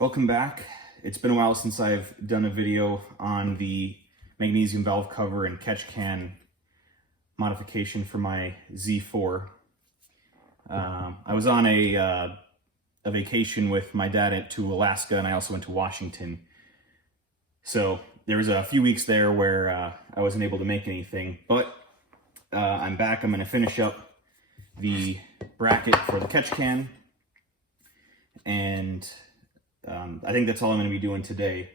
Welcome back. It's been a while since I've done a video on the magnesium valve cover and catch can modification for my Z4. I was on a vacation with my dad to Alaska, and I also went to Washington. So there was a few weeks there where I wasn't able to make anything, but I'm back. I'm going to finish up the bracket for the catch can, and I think that's all I'm going to be doing today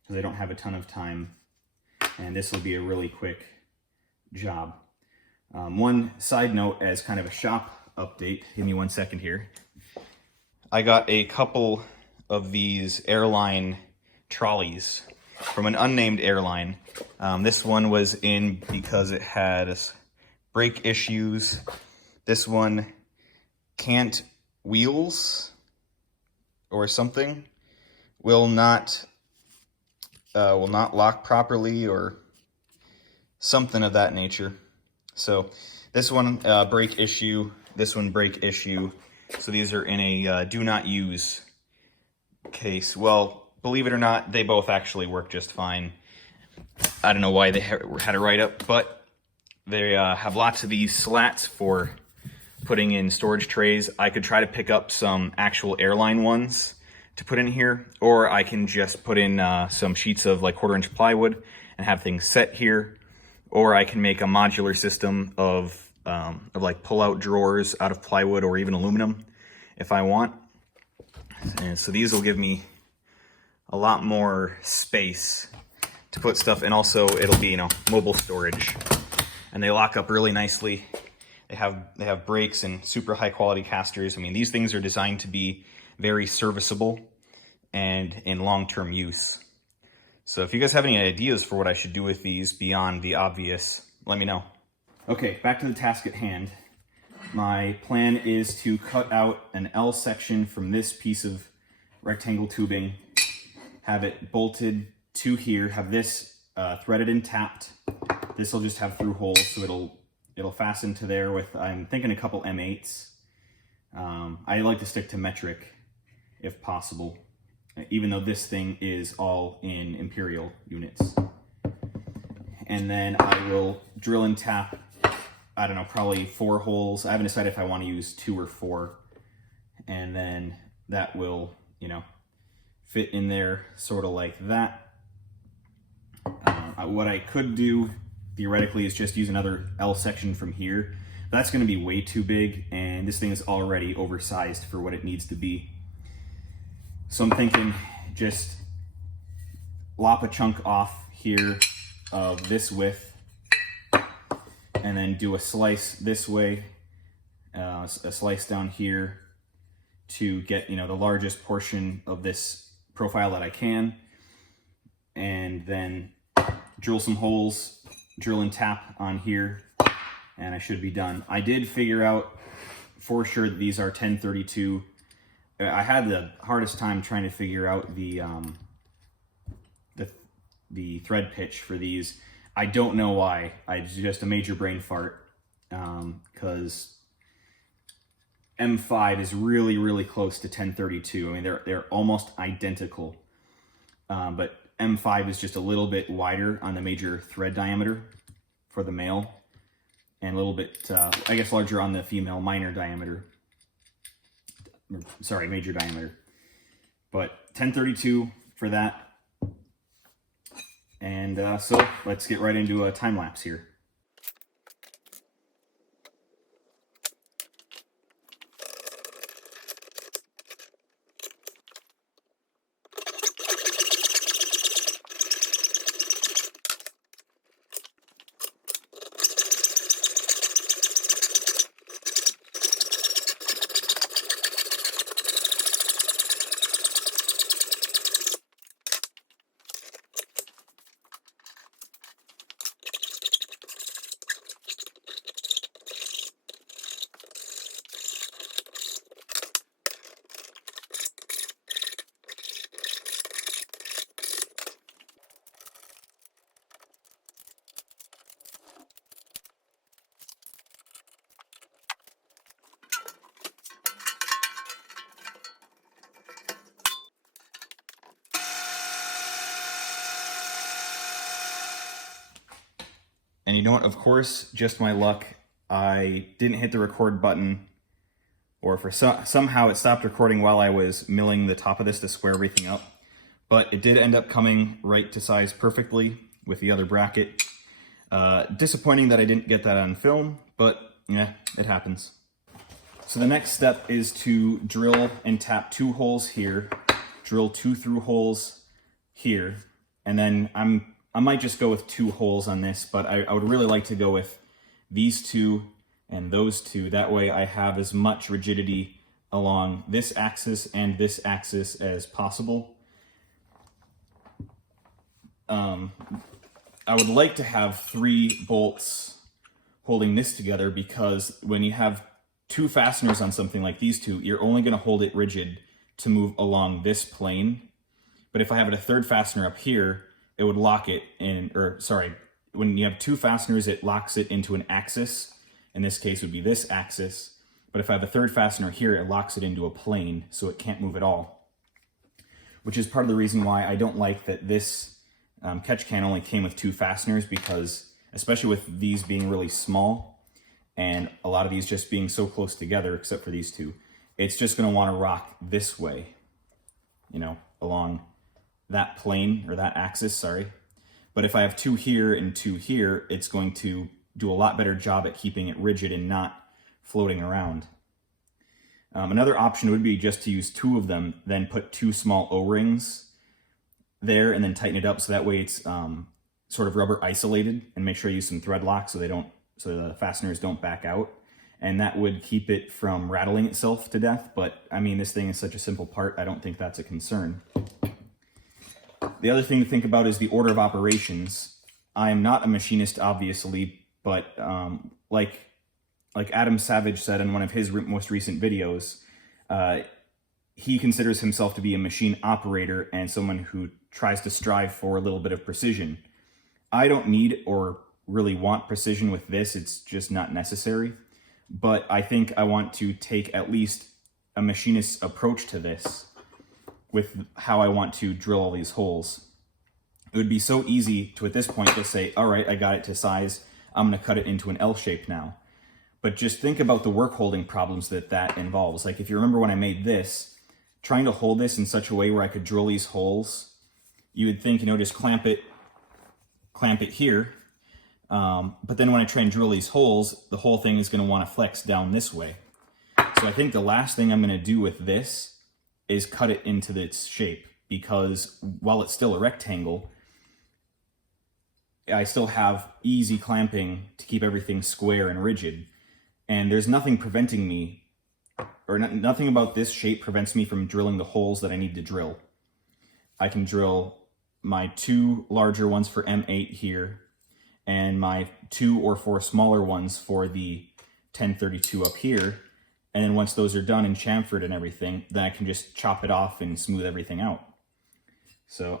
because I don't have a ton of time, and this will be a really quick job. One side note as kind of a shop update, give me 1 second here. I got a couple of these airline trolleys from an unnamed airline. This one was in because it had brake issues. This one can't wheels or something, will not lock properly or something of that nature. So this one brake issue, this one brake issue. So these are in a do not use case. Well, believe it or not, they both actually work just fine. I don't know why they had a write-up, but they have lots of these slats for putting in storage trays. I could try to pick up some actual airline ones to put in here, or I can just put in some sheets of like 1/4-inch plywood and have things set here, or I can make a modular system of like pull-out drawers out of plywood or even aluminum if I want. And so these will give me a lot more space to put stuff, and also it'll be, mobile storage. And they lock up really nicely. They have brakes and super high quality casters. I mean, these things are designed to be very serviceable and in long-term use. So if you guys have any ideas for what I should do with these beyond the obvious, let me know. Okay, back to the task at hand. My plan is to cut out an L section from this piece of rectangle tubing, have it bolted to here, have this threaded and tapped. This will just have through holes, so it'll fasten to there with, I'm thinking, a couple M8s. I like to stick to metric if possible, even though this thing is all in imperial units. And then I will drill and tap, I don't know, probably 4 holes. I haven't decided if I want to use 2 or 4. And then that will, fit in there sort of like that. What I could do theoretically is just use another L section from here. But that's going to be way too big, and this thing is already oversized for what it needs to be. So I'm thinking just lop a chunk off here of this width, and then do a slice this way, a slice down here to get, the largest portion of this profile that I can, and then drill some holes, drill and tap on here, and I should be done. I did figure out for sure that these are 1032. I had the hardest time trying to figure out the thread pitch for these. I don't know why. It's just a major brain fart, because M5 is really, really close to 1032. I mean, they're almost identical, but M5 is just a little bit wider on the major thread diameter for the male, and a little bit, I guess, larger on the female minor diameter. Sorry, major diameter. But 1032 for that. And so let's get right into a time lapse here. And you know what, of course, just my luck, I didn't hit the record button, or for somehow it stopped recording while I was milling the top of this to square everything up. But it did end up coming right to size perfectly with the other bracket. Disappointing that I didn't get that on film, but yeah, it happens. So the next step is to drill and tap 2 holes here, drill 2 through holes here, and then I might just go with 2 holes on this, but I would really like to go with these 2 and those 2. That way I have as much rigidity along this axis and this axis as possible. I would like to have 3 bolts holding this together, because when you have 2 fasteners on something like these 2, you're only going to hold it rigid to move along this plane. But if I have a 3rd fastener up here, it would lock it in, or sorry, when you have 2 fasteners, it locks it into an axis. In this case would be this axis. But if I have a 3rd fastener here, it locks it into a plane, so it can't move at all. Which is part of the reason why I don't like that this catch can only came with 2 fasteners, because especially with these being really small and a lot of these just being so close together, except for these 2, it's just going to want to rock this way, you know, along that plane, or that axis, sorry. But if I have 2 here and 2 here, it's going to do a lot better job at keeping it rigid and not floating around. Another option would be just to use 2 of them, then put 2 small O-rings there and then tighten it up, so that way it's sort of rubber isolated, and make sure you use some thread lock so the fasteners don't back out, and that would keep it from rattling itself to death. But I mean, this thing is such a simple part, I don't think that's a concern. The other thing to think about is the order of operations. I am not a machinist, obviously, but like Adam Savage said in one of his most recent videos, he considers himself to be a machine operator and someone who tries to strive for a little bit of precision. I don't need or really want precision with this, it's just not necessary. But I think I want to take at least a machinist's approach to this with how I want to drill all these holes. It would be so easy to, at this point, just say, all right, I got it to size, I'm gonna cut it into an L shape now. But just think about the work holding problems that involves. Like if you remember when I made this, trying to hold this in such a way where I could drill these holes, you would think, you know, just clamp it here. But then when I try and drill these holes, the whole thing is going to want to flex down this way. So I think the last thing I'm going to do with this is cut it into its shape, because while it's still a rectangle, I still have easy clamping to keep everything square and rigid. And there's nothing preventing me, or nothing about this shape prevents me from drilling the holes that I need to drill. I can drill my 2 larger ones for M8 here, and my 2 or 4 smaller ones for the 1032 up here. And then once those are done and chamfered and everything, then I can just chop it off and smooth everything out. So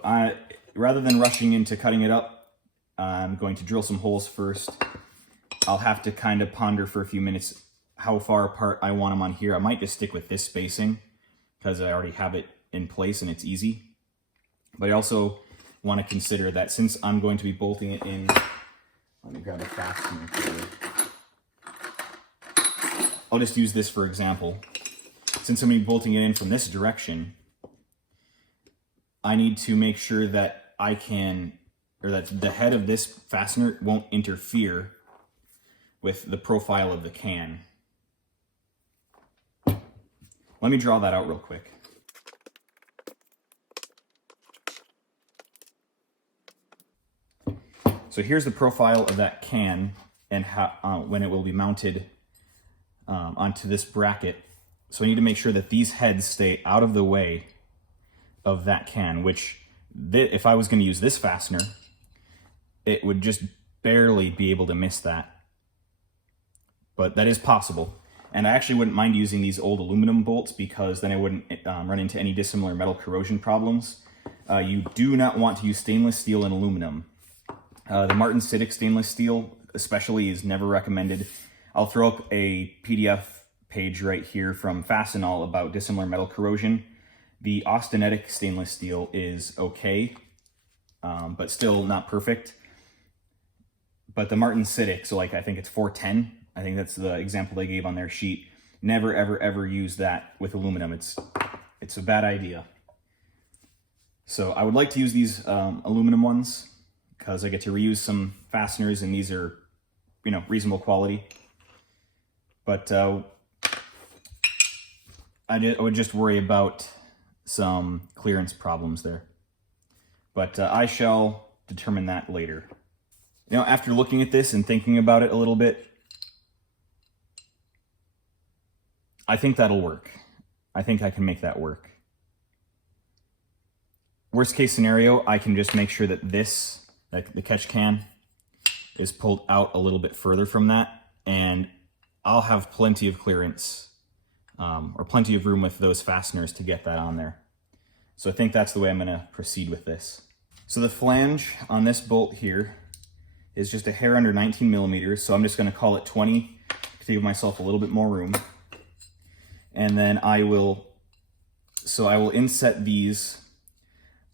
rather than rushing into cutting it up, I'm going to drill some holes first. I'll have to kind of ponder for a few minutes how far apart I want them on here. I might just stick with this spacing because I already have it in place and it's easy. But I also want to consider that since I'm going to be bolting it in, let me grab a fastener here. I'll just use this for example. Since I'm going to be bolting it in from this direction, I need to make sure that I can, or that the head of this fastener won't interfere with the profile of the can. Let me draw that out real quick. So here's the profile of that can and how when it will be mounted onto this bracket. So I need to make sure that these heads stay out of the way of that can, which if I was going to use this fastener, it would just barely be able to miss that. But that is possible. And I actually wouldn't mind using these old aluminum bolts because then I wouldn't run into any dissimilar metal corrosion problems. You do not want to use stainless steel and aluminum. The Martin-Siddick stainless steel especially is never recommended. I'll throw up a PDF page right here from Fastenal about dissimilar metal corrosion. The austenitic stainless steel is okay, but still not perfect. but the martensitic, so like I think it's 410, I think that's the example they gave on their sheet. Never, ever, ever use that with aluminum. It's a bad idea. So I would like to use these aluminum ones because I get to reuse some fasteners, and these are, you know, reasonable quality. But I would just worry about some clearance problems there. But I shall determine that later. You know, after looking at this and thinking about it a little bit, I think that'll work. I think I can make that work. Worst case scenario, I can just make sure that this, like the catch can, is pulled out a little bit further from that, and I'll have plenty of clearance or plenty of room with those fasteners to get that on there. So I think that's the way I'm gonna proceed with this. So the flange on this bolt here is just a hair under 19 millimeters, so I'm just gonna call it 20 to give myself a little bit more room. And then I will inset these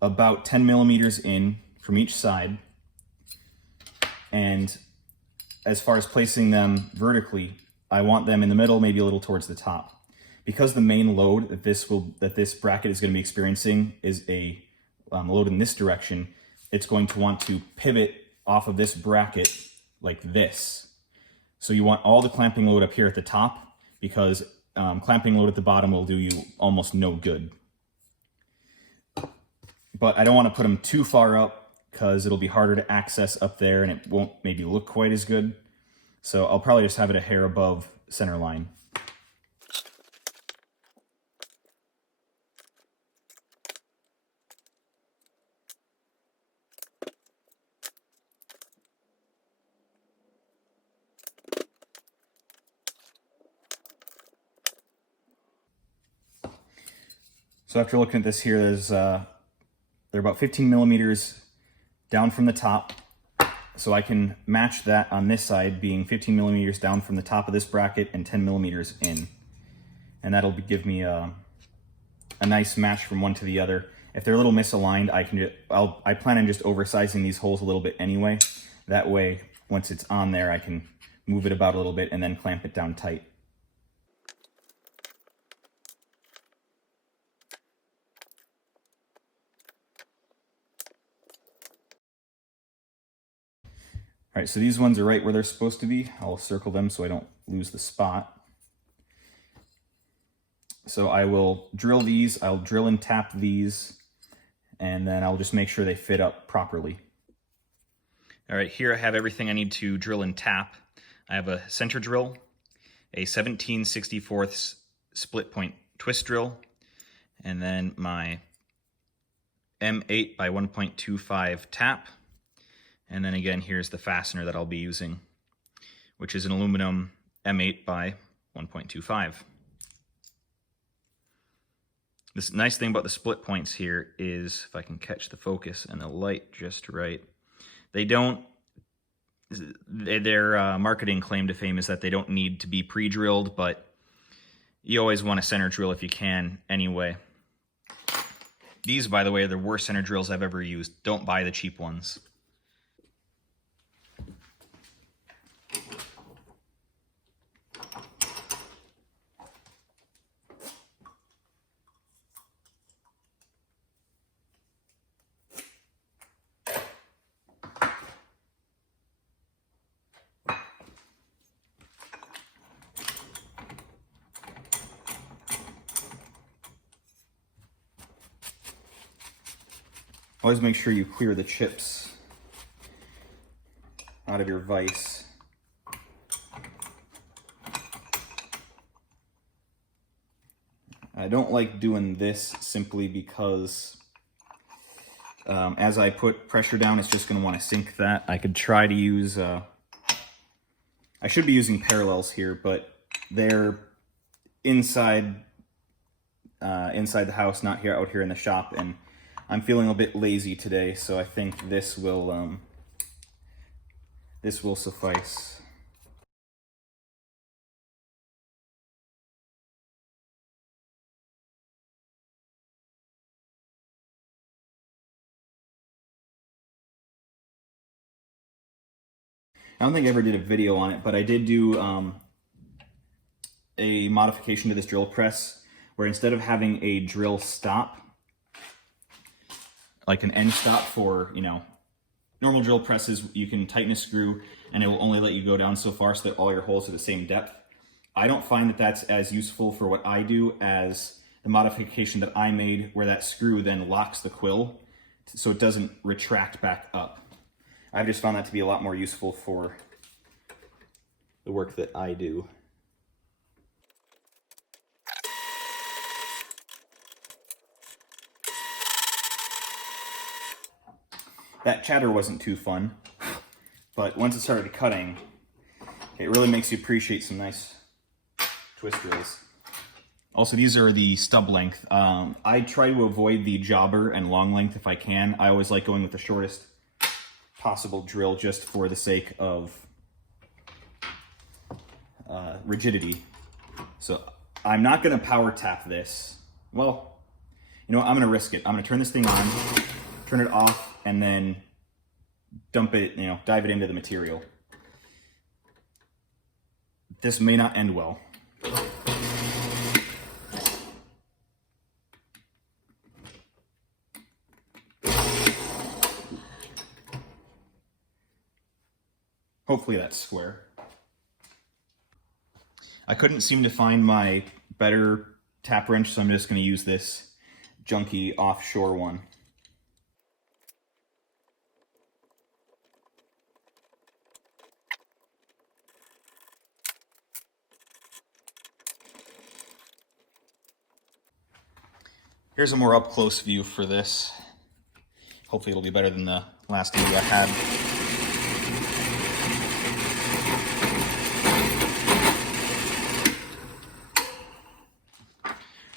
about 10 millimeters in from each side. And as far as placing them vertically, I want them in the middle, maybe a little towards the top. Because the main load that this bracket is going to be experiencing is a load in this direction, it's going to want to pivot off of this bracket like this. So you want all the clamping load up here at the top, because clamping load at the bottom will do you almost no good. But I don't want to put them too far up because it'll be harder to access up there and it won't maybe look quite as good. So I'll probably just have it a hair above center line. So after looking at this here, they're about 15 millimeters down from the top. So I can match that on this side being 15 millimeters down from the top of this bracket and 10 millimeters in. And that'll give me a nice match from one to the other. If they're a little misaligned, I plan on just oversizing these holes a little bit anyway. That way, once it's on there, I can move it about a little bit and then clamp it down tight. All right, so these ones are right where they're supposed to be. I'll circle them so I don't lose the spot. So I will drill these, I'll drill and tap these, and then I'll just make sure they fit up properly. All right, here I have everything I need to drill and tap. I have a center drill, a 17/64 split point twist drill, and then my M8 by 1.25 tap. And then again, here's the fastener that I'll be using, which is an aluminum M8 by 1.25. This nice thing about the split points here is, if I can catch the focus and the light just right, their marketing claim to fame is that they don't need to be pre-drilled, but you always want a center drill if you can anyway. These, by the way, are the worst center drills I've ever used. Don't buy the cheap ones. Always make sure you clear the chips out of your vise. I don't like doing this simply because as I put pressure down, it's just going to want to sink that. I could try to use, I should be using parallels here, but they're inside the house, not here out here in the shop, and I'm feeling a bit lazy today, so I think this will suffice. I don't think I ever did a video on it, but I did do a modification to this drill press where instead of having a drill stop, like an end stop for, you know, normal drill presses, you can tighten a screw and it will only let you go down so far so that all your holes are the same depth. I don't find that that's as useful for what I do as the modification that I made where that screw then locks the quill so it doesn't retract back up. I've just found that to be a lot more useful for the work that I do. That chatter wasn't too fun, but once it started cutting, it really makes you appreciate some nice twist drills. Also, these are the stub length. I try to avoid the jobber and long length if I can. I always like going with the shortest possible drill just for the sake of rigidity. So I'm not gonna power tap this. Well, you know what, I'm gonna risk it. I'm gonna turn this thing on, turn it off, and then dump it, you know, dive it into the material. This may not end well. Hopefully that's square. I couldn't seem to find my better tap wrench, so I'm just going to use this junky offshore one. Here's a more up-close view for this. Hopefully it'll be better than the last video I had.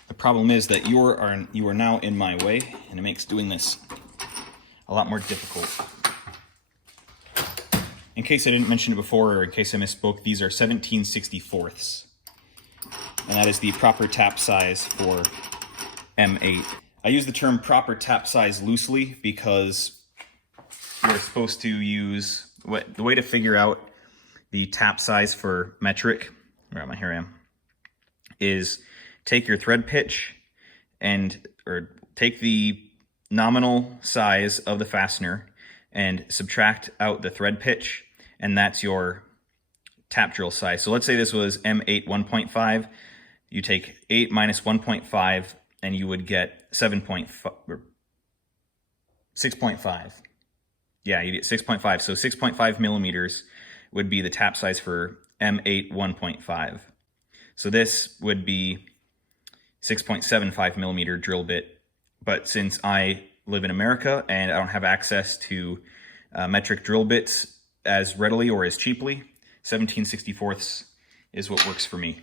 The problem is that you are now in my way, and it makes doing this a lot more difficult. In case I didn't mention it before, or in case I misspoke, these are 17/64ths. And that is the proper tap size for M8. I use the term proper tap size loosely because you're supposed to use, the way to figure out the tap size for metric, here I am, is take your thread pitch or take the nominal size of the fastener and subtract out the thread pitch, and that's your tap drill size. So let's say this was M8 1.5. You take 8 minus 1.5 and you would get 6.5. Yeah, you get 6.5. So 6.5 millimeters would be the tap size for M8 1.5. So this would be 6.75 millimeter drill bit. But since I live in America and I don't have access to metric drill bits as readily or as cheaply, 17/64ths is what works for me.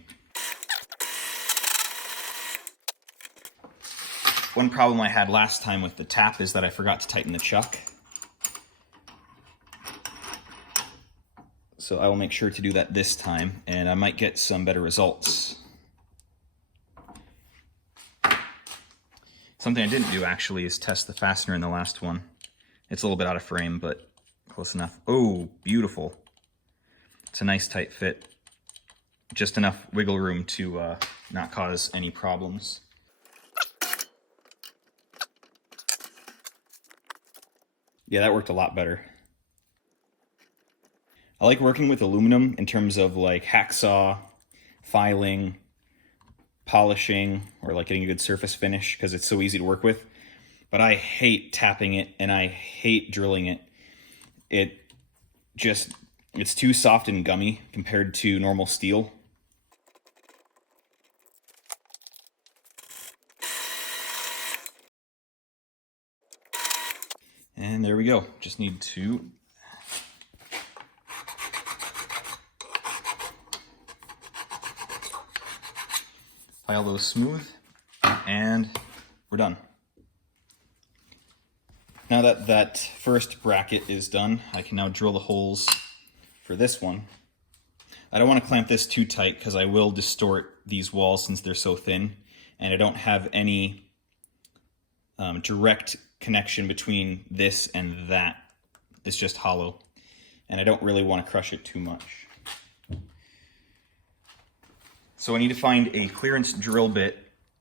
One problem I had last time with the tap is that I forgot to tighten the chuck. So I will make sure to do that this time, and I might get some better results. Something I didn't do actually is test the fastener in the last one. It's a little bit out of frame, but close enough. Oh, beautiful. It's a nice tight fit. Just enough wiggle room to not cause any problems. Yeah, that worked a lot better. I like working with aluminum in terms of like hacksaw, filing, polishing, or like getting a good surface finish because it's so easy to work with. But I hate tapping it and I hate drilling it. It's too soft and gummy compared to normal steel. And there we go. Just need to file those smooth, and we're done. Now that that first bracket is done, I can now drill the holes for this one. I don't want to clamp this too tight because I will distort these walls since they're so thin, and I don't have any direct connection between this and that. It's just hollow. and I don't really want to crush it too much. So I need to find a clearance drill bit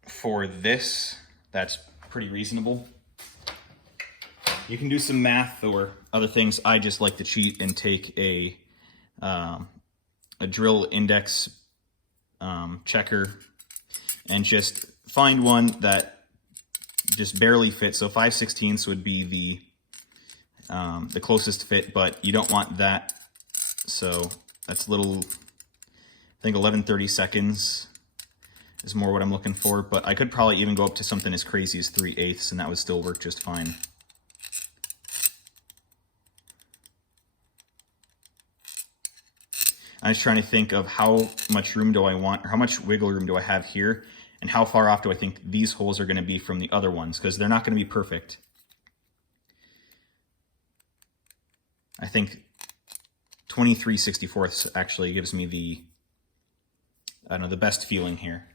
for this that's pretty reasonable. You can do some math or other things. I just like to cheat and take a drill index checker and just find one that just barely fits. So 5/16 would be the closest fit, but you don't want that. So that's little, I think 11/32 is more what I'm looking for, but I could probably even go up to something as crazy as 3/8 and that would still work just fine. I was trying to think of how much room do I want, or how much wiggle room do I have here, and how far off do I think these holes are going to be from the other ones, because they're not going to be perfect. I think 23/64 actually gives me the, I don't know, the best feeling here.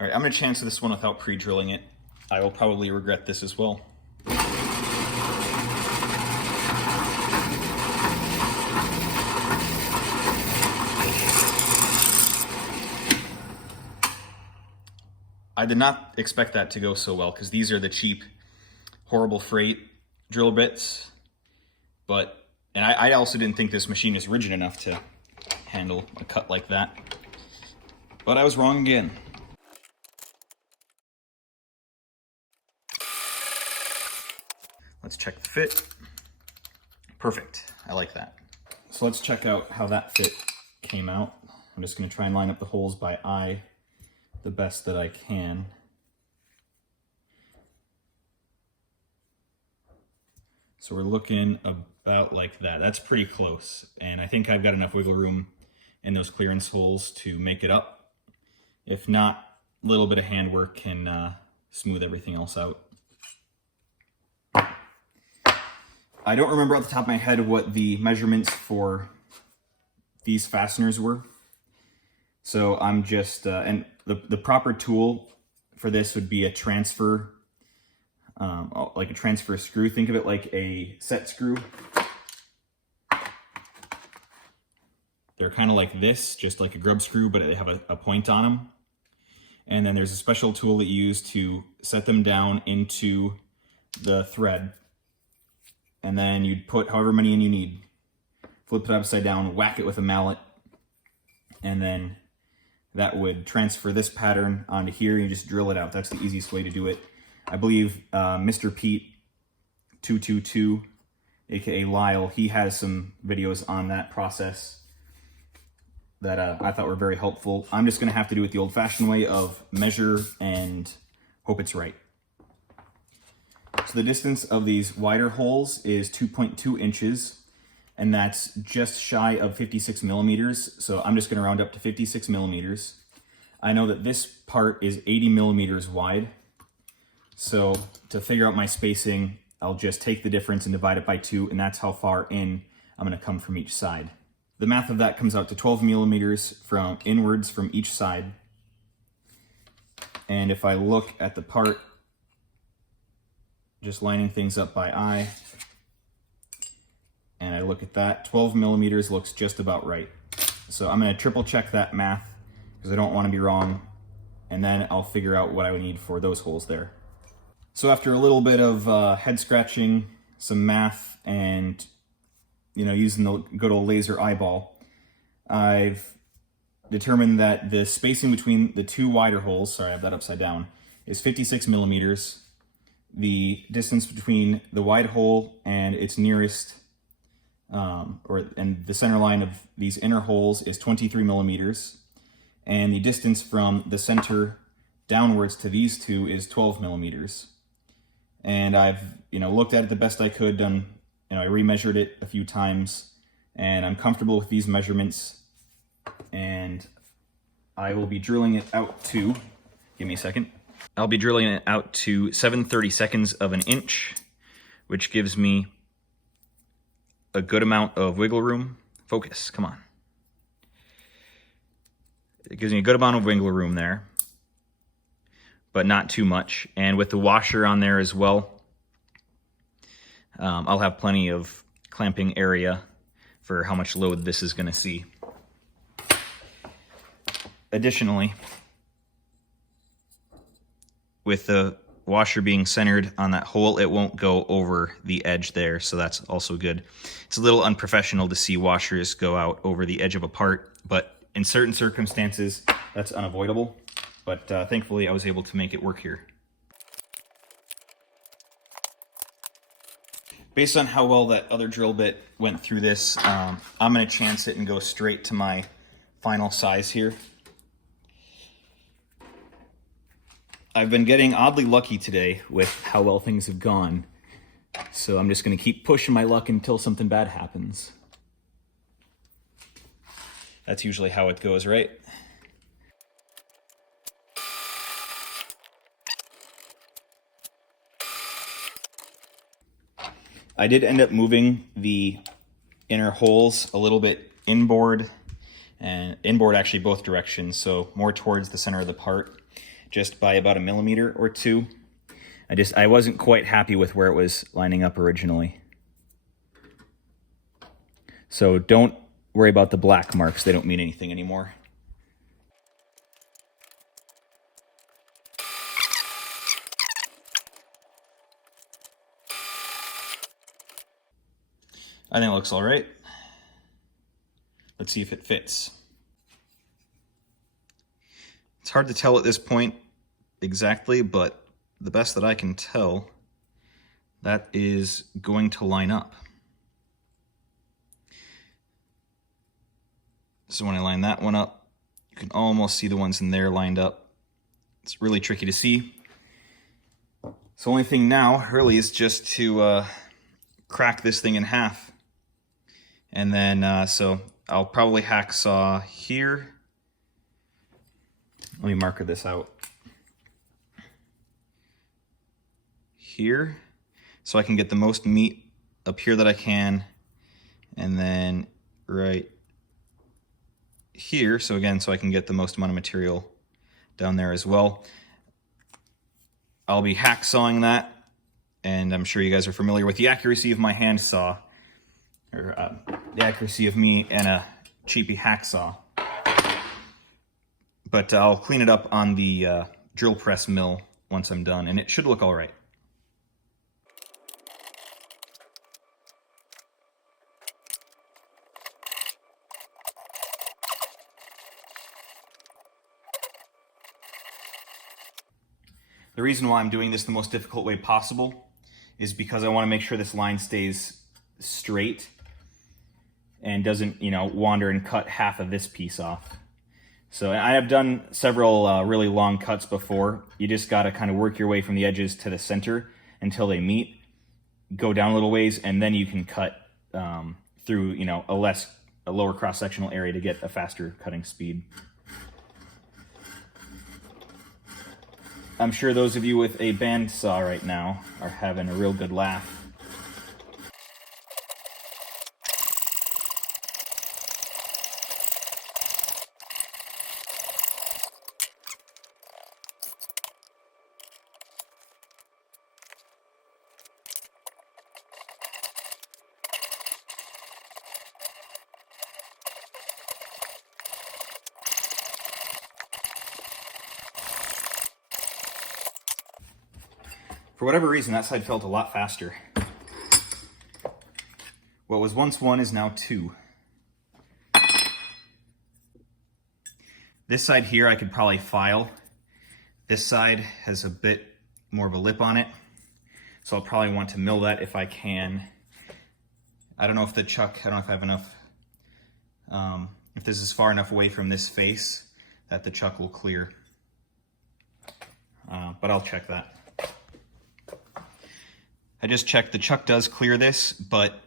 All right, I'm going to chance this one without pre-drilling it. I will probably regret this as well. I did not expect that to go so well, because these are the cheap, horrible freight drill bits. And I also didn't think this machine is rigid enough to handle a cut like that. But I was wrong again. Let's check the fit. Perfect. I like that. So let's check out how that fit came out. I'm just going to try and line up the holes by eye the best that I can. So we're looking about like that. That's pretty close. And I think I've got enough wiggle room in those clearance holes to make it up. If not, a little bit of handwork can smooth everything else out. I don't remember off the top of my head what the measurements for these fasteners were. So I'm just, and the proper tool for this would be a transfer, like a transfer screw. Think of it like a set screw. They're kind of like this, just like a grub screw, but they have a point on them. And then there's a special tool that you use to set them down into the thread. And then you'd put however many in you need, flip it upside down, whack it with a mallet, and then that would transfer this pattern onto here, and you just drill it out. That's the easiest way to do it. I believe Mr. Pete 222, aka Lyle, he has some videos on that process that I thought were very helpful. I'm just going to have to do it the old-fashioned way of measure and hope it's right. So the distance of these wider holes is 2.2 inches, and that's just shy of 56 millimeters. So I'm just going to round up to 56 millimeters. I know that this part is 80 millimeters wide. So to figure out my spacing, I'll just take the difference and divide it by 2, and that's how far in I'm going to come from each side. The math of that comes out to 12 millimeters from inwards from each side. And if I look at the part, just lining things up by eye, and I look at that, 12 millimeters looks just about right. So I'm going to triple check that math because I don't want to be wrong, and then I'll figure out what I would need for those holes there. So after a little bit of head scratching, some math, and using the good old laser eyeball, I've determined that the spacing between the two wider holes, sorry I have that upside down, is 56 millimeters. The distance between the wide hole and its nearest, and the center line of these inner holes is 23 millimeters. And the distance from the center downwards to these two is 12 millimeters. And I've, looked at it the best I could, I remeasured it a few times, and I'm comfortable with these measurements. And I will be drilling it out to, give me a second. I'll be drilling it out to 7/32 of an inch, which gives me a good amount of wiggle room. Focus, come on. It gives me a good amount of wiggle room there. but not too much. And with the washer on there as well, I'll have plenty of clamping area for how much load this is going to see. Additionally, with the washer being centered on that hole, it won't go over the edge there, so that's also good. It's a little unprofessional to see washers go out over the edge of a part, but in certain circumstances, that's unavoidable. But thankfully, I was able to make it work here. Based on how well that other drill bit went through this, I'm going to chance it and go straight to my final size here. I've been getting oddly lucky today with how well things have gone, so I'm just going to keep pushing my luck until something bad happens. That's usually how it goes, right? I did end up moving the inner holes a little bit inboard, and inboard actually both directions, so more towards the center of the part, just by about 1 millimeter or 2. I wasn't quite happy with where it was lining up originally. So don't worry about the black marks, they don't mean anything anymore. I think it looks all right. Let's see if it fits. It's hard to tell at this point exactly, but the best that I can tell, that is going to line up. So when I line that one up, you can almost see the ones in there lined up. It's really tricky to see. So the only thing now really is just to crack this thing in half. And then, so I'll probably hacksaw here. Let me marker this out. Here, so I can get the most meat up here that I can, and then right here, so again, so I can get the most amount of material down there as well. I'll be hacksawing that, and I'm sure you guys are familiar with the accuracy of my hand saw, or the accuracy of me and a cheapy hacksaw. But I'll clean it up on the drill press mill once I'm done, and it should look all right. The reason why I'm doing this the most difficult way possible is because I want to make sure this line stays straight and doesn't, wander and cut half of this piece off. So I have done several really long cuts before. You just got to kind of work your way from the edges to the center until they meet, go down a little ways, and then you can cut through, a lower cross-sectional area to get a faster cutting speed. I'm sure those of you with a bandsaw right now are having a real good laugh. For whatever reason, that side felt a lot faster. What was once 1 is now 2. This side here I could probably file. This side has a bit more of a lip on it, so I'll probably want to mill that if I can. I don't know if I have enough, if this is far enough away from this face that the chuck will clear. But I'll check that. I just checked, the chuck does clear this, but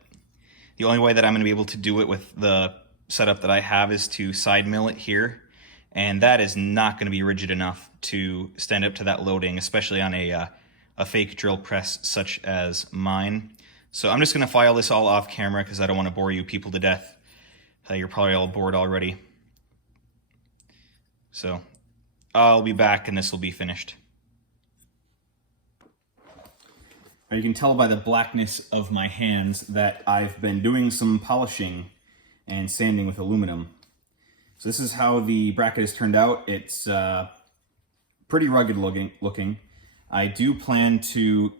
the only way that I'm going to be able to do it with the setup that I have is to side mill it here, and that is not going to be rigid enough to stand up to that loading, especially on a fake drill press such as mine. So I'm just going to file this all off camera because I don't want to bore you people to death. You're probably all bored already. So I'll be back and this will be finished. You can tell by the blackness of my hands that I've been doing some polishing and sanding with aluminum. So this is how the bracket has turned out. It's pretty rugged looking. I do plan to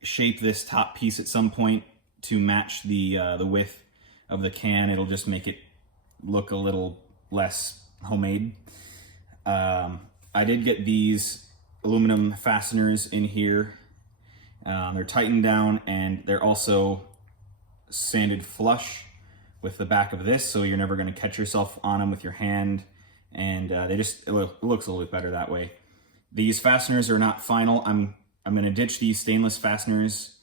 shape this top piece at some point to match the width of the can. It'll just make it look a little less homemade. I did get these aluminum fasteners in here. They're tightened down and they're also sanded flush with the back of this, so you're never going to catch yourself on them with your hand, and it looks a little bit better that way. These fasteners are not final. I'm going to ditch these stainless fasteners.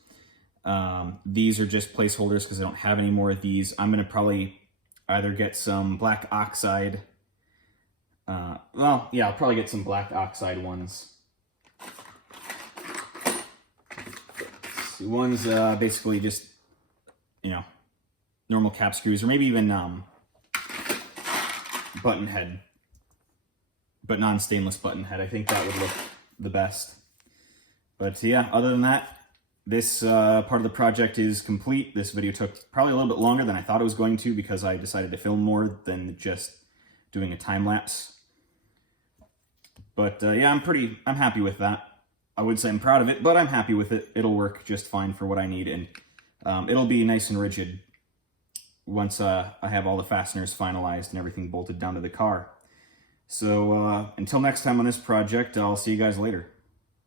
These are just placeholders because I don't have any more of these. I'm going to probably either get some black oxide. Well, yeah, I'll probably get some black oxide ones. One's basically just, you know, normal cap screws, or maybe even button head, but non-stainless button head. I think that would look the best. But yeah, other than that, this part of the project is complete. This video took probably a little bit longer than I thought it was going to because I decided to film more than just doing a time lapse. But yeah, I'm happy with that. I would say I'm proud of it, but I'm happy with it. It'll work just fine for what I need, and it'll be nice and rigid once I have all the fasteners finalized and everything bolted down to the car. So until next time on this project, I'll see you guys later.